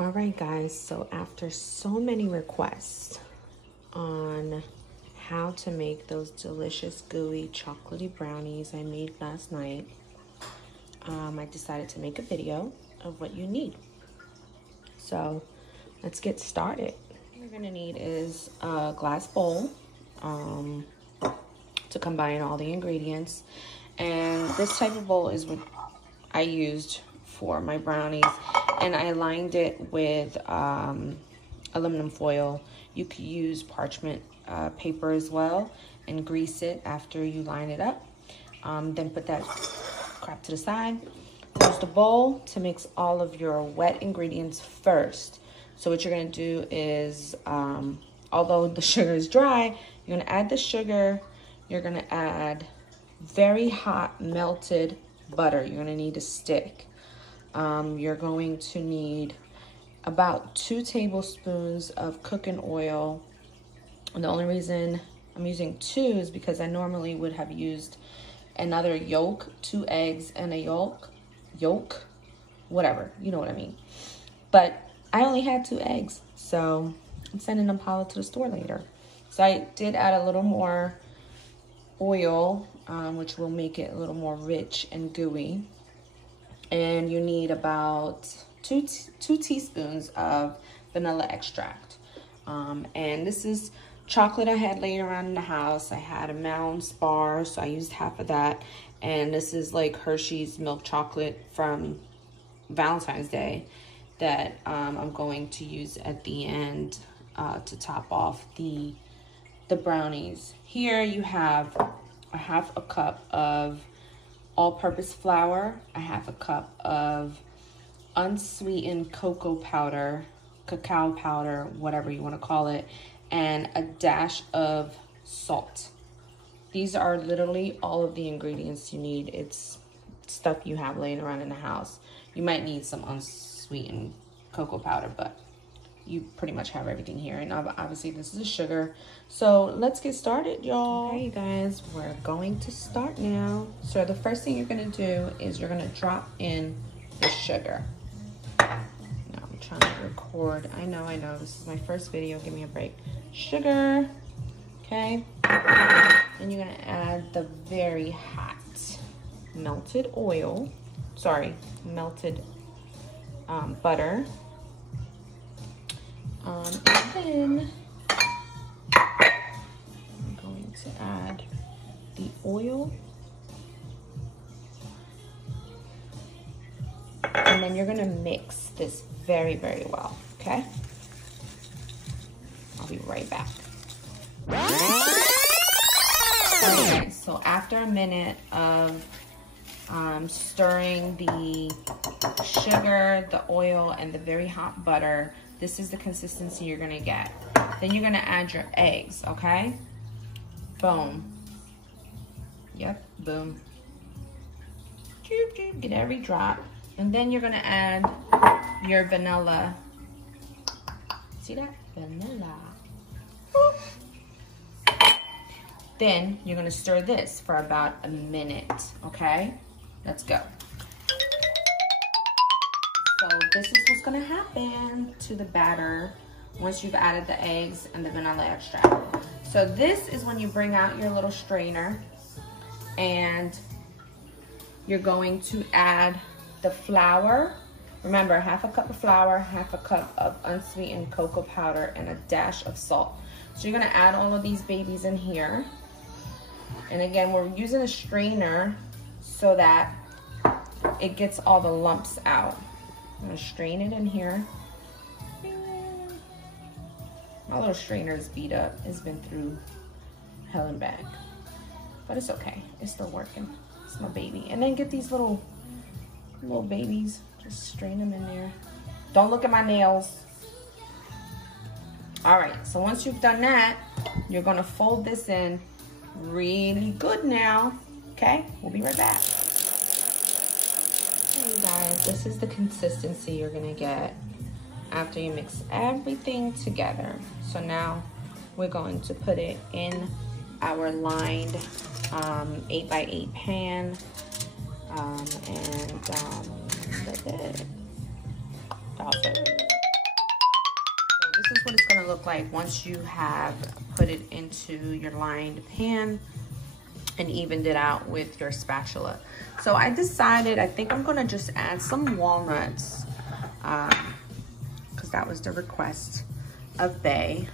All right, guys, so after so many requests on how to make those delicious gooey chocolatey brownies I made last night, I decided to make a video of what you need. So let's get started. What you're gonna need is a glass bowl to combine all the ingredients. And this type of bowl is what I used for my brownies, and I lined it with aluminum foil. You could use parchment paper as well and grease it after you line it up. Then put that crap to the side. Use the bowl to mix all of your wet ingredients first. So what you're gonna do is, although the sugar is dry, you're gonna add the sugar. You're gonna add very hot melted butter. You're gonna need a stick. You're going to need about 2 tablespoons of cooking oil. And the only reason I'm using 2 is because I normally would have used another yolk, 2 eggs and a yolk, whatever, you know what I mean. But I only had 2 eggs, so I'm sending them Paula to the store later. So I did add a little more oil, which will make it a little more rich and gooey. And you need about 2 teaspoons of vanilla extract. And this is chocolate I had laying around in the house. I had a Mounds bar, so I used half of that. And this is like Hershey's milk chocolate from Valentine's Day that I'm going to use at the end to top off the brownies. Here you have a half a cup of all-purpose flour, a half a cup of unsweetened cocoa powder, cacao powder, whatever you want to call it, and a dash of salt. These are literally all of the ingredients you need. It's stuff you have laying around in the house. You might need some unsweetened cocoa powder, but you pretty much have everything here. And obviously this is a sugar. So let's get started, y'all. Okay, you guys, we're going to start now. So the first thing you're gonna do is you're gonna drop in the sugar. Now I'm trying to record. I know, this is my first video, give me a break. Sugar, okay. Then you're gonna add the very hot melted oil, melted butter. And then I'm going to add the oil. And then you're gonna mix this very, very well, okay? I'll be right back. Okay, so after a minute of stirring the sugar, the oil, and the very hot butter, this is the consistency you're gonna get. Then you're gonna add your eggs, okay? Boom. Yep, boom. Get every drop. And then you're gonna add your vanilla. See that? Vanilla. Then you're gonna stir this for about a minute, okay? Let's go. So this is what's gonna happen to the batter once you've added the eggs and the vanilla extract. So this is when you bring out your little strainer and you're going to add the flour. Remember, half a cup of flour, half a cup of unsweetened cocoa powder, and a dash of salt. So you're gonna add all of these babies in here. And again, we're using a strainer so that it gets all the lumps out. I'm gonna strain it in here. My little strainer is beat up. It's been through hell and back. But it's okay, it's still working. It's my baby. And then get these little babies, just strain them in there. Don't look at my nails. All right, so once you've done that, you're gonna fold this in really good now, okay? We'll be right back. Hey guys, this is the consistency you're gonna get after you mix everything together. So now we're going to put it in our lined 8x8 pan, and that's it. That's it. is what it's gonna look like once you have put it into your lined pan and evened it out with your spatula. So I decided, I think I'm gonna just add some walnuts, because that was the request of Bay.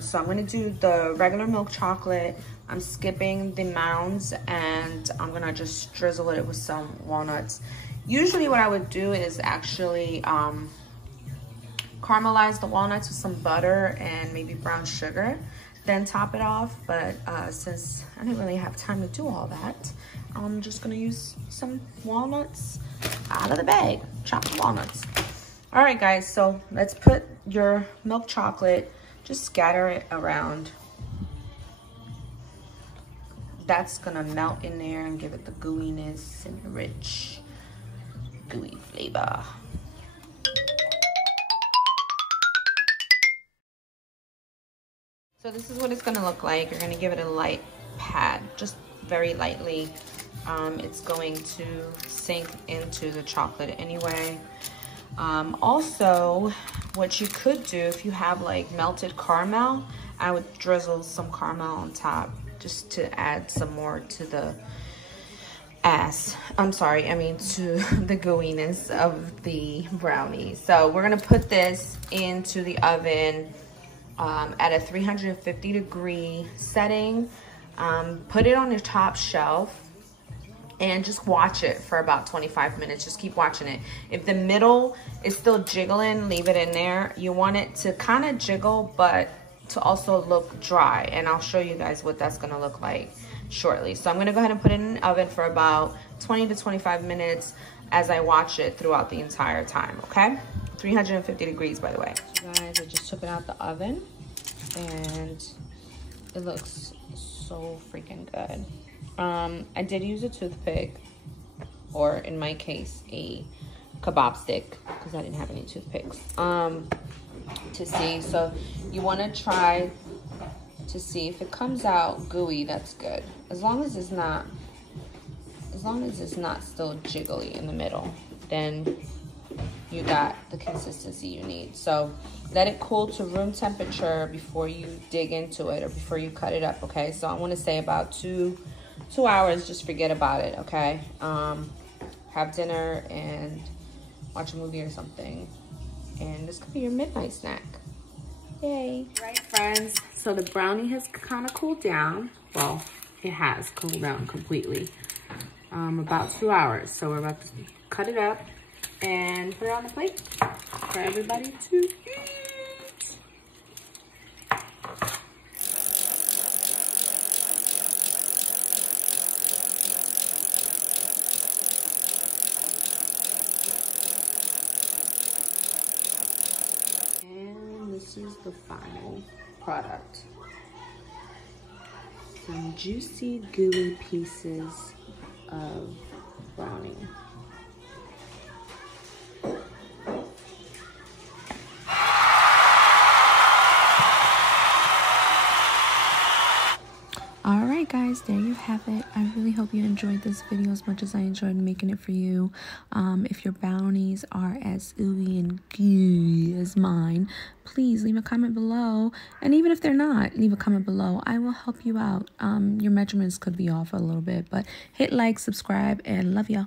So I'm gonna do the regular milk chocolate. I'm skipping the mounds and I'm gonna just drizzle it with some walnuts. Usually what I would do is actually caramelize the walnuts with some butter and maybe brown sugar, then top it off. But since I didn't really have time to do all that, I'm just gonna use some walnuts out of the bag, chopped walnuts. All right, guys, so let's put your milk chocolate, just scatter it around. That's gonna melt in there and give it the gooiness and the rich, gooey flavor. So this is what it's gonna look like. You're gonna give it a light pat, just very lightly. It's going to sink into the chocolate anyway. Also, what you could do if you have like melted caramel, I would drizzle some caramel on top just to add some more to the to the gooiness of the brownies. So we're gonna put this into the oven at a 350 degree setting. Put it on your top shelf and just watch it for about 25 minutes. Just keep watching it. If the middle is still jiggling, leave it in there. You want it to kind of jiggle, but to also look dry. And I'll show you guys what that's gonna look like shortly. So I'm gonna go ahead and put it in the oven for about 20 to 25 minutes as I watch it throughout the entire time, okay? 350 degrees, by the way. So guys, I just took it out the oven and it looks so freaking good. I did use a toothpick, or in my case, a kebab stick, because I didn't have any toothpicks, to see. So you want to try to see if it comes out gooey. That's good. As long as it's not still jiggly in the middle, then you got the consistency you need. So let it cool to room temperature before you dig into it or before you cut it up, okay? So I want to say about two hours. Just forget about it, okay? Have dinner and watch a movie or something, and this could be your midnight snack. Yay. Right, friends, so the brownie has kind of cooled down. Well, it has cooled down completely. About 2 hours. So we're about to cut it up and put it on the plate for everybody to eat. And this is the final product. Some juicy, gooey pieces of brownie. Alright guys, there you have it. I really hope you enjoyed this video as much as I enjoyed making it for you. If your brownies are as ooey and gooey as mine, please leave a comment below. And even if they're not, leave a comment below. I will help you out. Your measurements could be off a little bit, but hit like, subscribe, and love y'all.